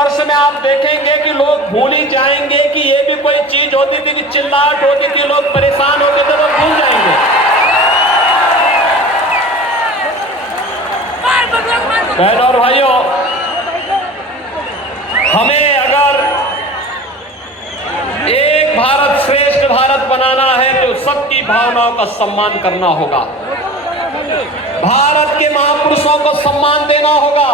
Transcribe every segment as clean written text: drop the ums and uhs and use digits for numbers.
वर्ष में आप देखेंगे कि लोग भूल ही जाएंगे कि ये भी कोई चीज होती थी, कि चिल्लाहट होती थी, लोग परेशान होते थे, लोग भूल जाएंगे। बहनों और भाइयों, हमें अगर एक भारत श्रेष्ठ भारत बनाना है तो सबकी भावनाओं का सम्मान करना होगा, भारत के महापुरुषों को सम्मान देना होगा,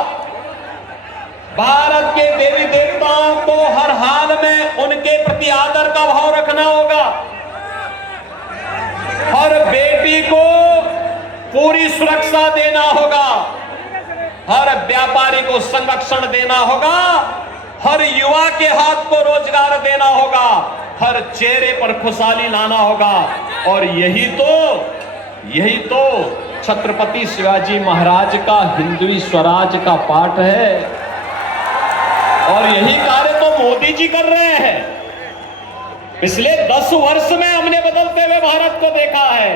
भारत के देवी देवताओं को हर हाल में उनके प्रति आदर का भाव रखना होगा, हर बेटी को पूरी सुरक्षा देना होगा, हर व्यापारी को संरक्षण देना होगा, हर युवा के हाथ को रोजगार देना होगा, हर चेहरे पर खुशहाली लाना होगा। और यही तो छत्रपति शिवाजी महाराज का हिंदवी स्वराज का पाठ है, और यही कार्य तो मोदी जी कर रहे हैं। पिछले 10 वर्ष में हमने बदलते हुए भारत को देखा है।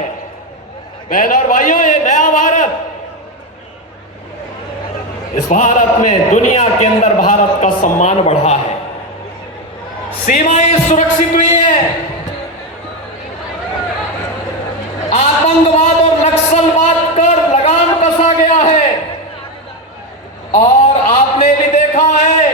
बहनों और भाइयों, ये नया भारत, इस भारत में दुनिया के अंदर भारत का सम्मान बढ़ा है, सीमाएं सुरक्षित हुई है, आतंकवाद और नक्सलवाद पर लगाम कसा गया है। और आपने भी देखा है,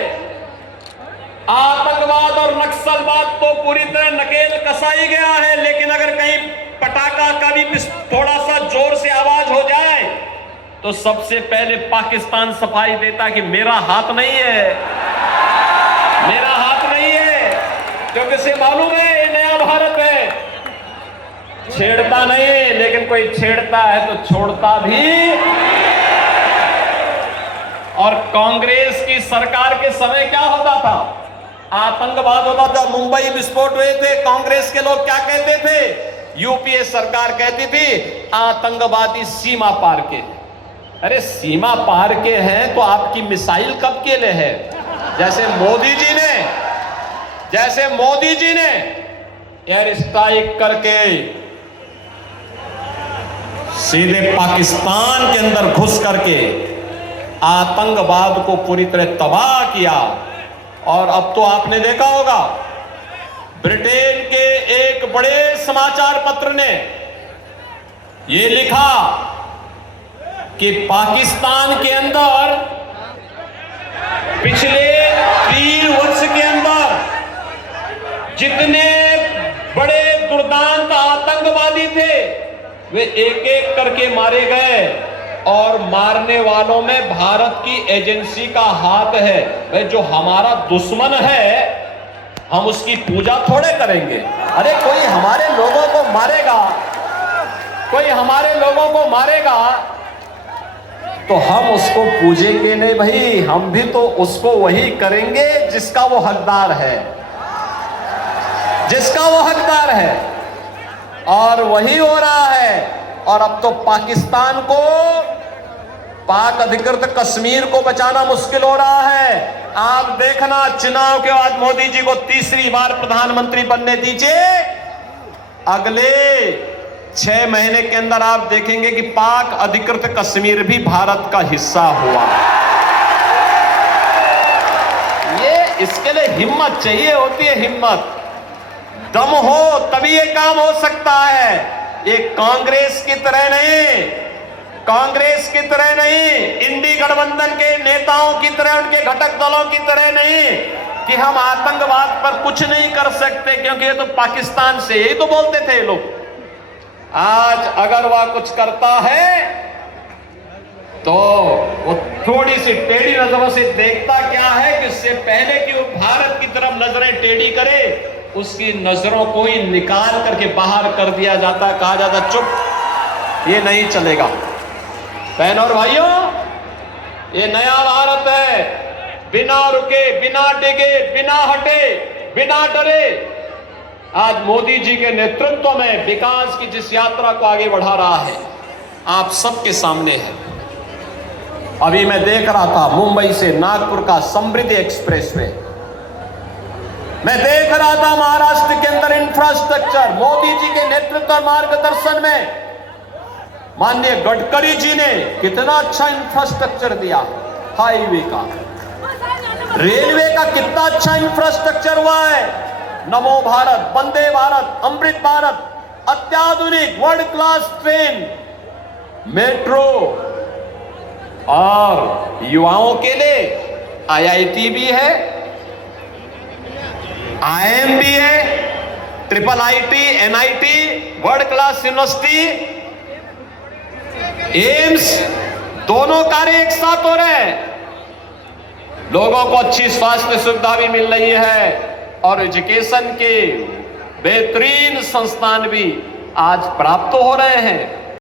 आतंकवाद और नक्सलवाद तो पूरी तरह नकेल कसा ही गया है, लेकिन अगर कहीं पटाखा का भी थोड़ा सा जोर से आवाज हो जाए तो सबसे पहले पाकिस्तान सफाई देता कि मेरा हाथ नहीं है, मेरा हाथ नहीं है, क्योंकि इसे मालूम है ये नया भारत है। छेड़ता नहीं, लेकिन कोई छेड़ता है तो छोड़ता भी। और कांग्रेस की सरकार के समय क्या होता था? आतंकवाद होता था, मुंबई विस्फोट हुए थे, कांग्रेस के लोग क्या कहते थे? यूपीए सरकार कहती थी आतंकवादी सीमा पार के। अरे सीमा पार के हैं तो आपकी मिसाइल कब के लिए है? जैसे मोदी जी ने एयर स्ट्राइक करके सीधे पाकिस्तान के अंदर घुस करके आतंकवाद को पूरी तरह तबाह किया। और अब तो आपने देखा होगा, ब्रिटेन के एक बड़े समाचार पत्र ने यह लिखा कि पाकिस्तान के अंदर पिछले 3 वर्ष के अंदर जितने बड़े दुर्दांत आतंकवादी थे वे एक एक करके मारे गए, और मारने वालों में भारत की एजेंसी का हाथ है। भाई, जो हमारा दुश्मन है हम उसकी पूजा थोड़े करेंगे। अरे कोई हमारे लोगों को मारेगा तो हम उसको पूजेंगे नहीं भाई, हम भी तो उसको वही करेंगे जिसका वो हकदार है, और वही हो रहा है। और अब तो पाकिस्तान को, पाक अधिकृत कश्मीर को बचाना मुश्किल हो रहा है। आप देखना, चुनाव के बाद मोदी जी को तीसरी बार प्रधानमंत्री बनने दीजिए, अगले 6 महीने के अंदर आप देखेंगे कि पाक अधिकृत कश्मीर भी भारत का हिस्सा हुआ। ये इसके लिए हिम्मत चाहिए होती है, हिम्मत, दम हो तभी ये काम हो सकता है। ये कांग्रेस की तरह नहीं, इंडी गठबंधन के नेताओं की तरह, उनके घटक दलों की तरह नहीं कि हम आतंकवाद पर कुछ नहीं कर सकते क्योंकि ये तो पाकिस्तान से, यही तो बोलते थे लोग। आज अगर वह कुछ करता है तो वो थोड़ी सी टेढ़ी नजरों से देखता क्या है कि इससे पहले कि वो भारत की तरफ नजरें टेढ़ी करे, उसकी नजरों को ही निकाल करके बाहर कर दिया जाता, कहा जाता चुप, ये नहीं चलेगा। बहनों और भाइयों, ये नया भारत है, बिना रुके, बिना डिगे, बिना हटे, बिना डरे, आज मोदी जी के नेतृत्व में विकास की जिस यात्रा को आगे बढ़ा रहा है, आप सबके सामने है। अभी मैं देख रहा था मुंबई से नागपुर का समृद्धि एक्सप्रेसवे, मैं देख रहा था महाराष्ट्र के अंदर इंफ्रास्ट्रक्चर, मोदी जी के नेतृत्व और मार्गदर्शन में माननीय गडकरी जी ने कितना अच्छा इंफ्रास्ट्रक्चर दिया, हाईवे का, रेलवे का कितना अच्छा इंफ्रास्ट्रक्चर हुआ है। नमो भारत, वंदे भारत, अमृत भारत, अत्याधुनिक वर्ल्ड क्लास ट्रेन, मेट्रो, और युवाओं के लिए आईआईटी भी है, आईएम भी है, triple IT, NIT, world class university, AIIMS, दोनों कार्य एक साथ हो रहे हैं। लोगों को अच्छी स्वास्थ्य सुविधा भी मिल रही है और एजुकेशन के बेहतरीन संस्थान भी आज प्राप्त हो रहे हैं।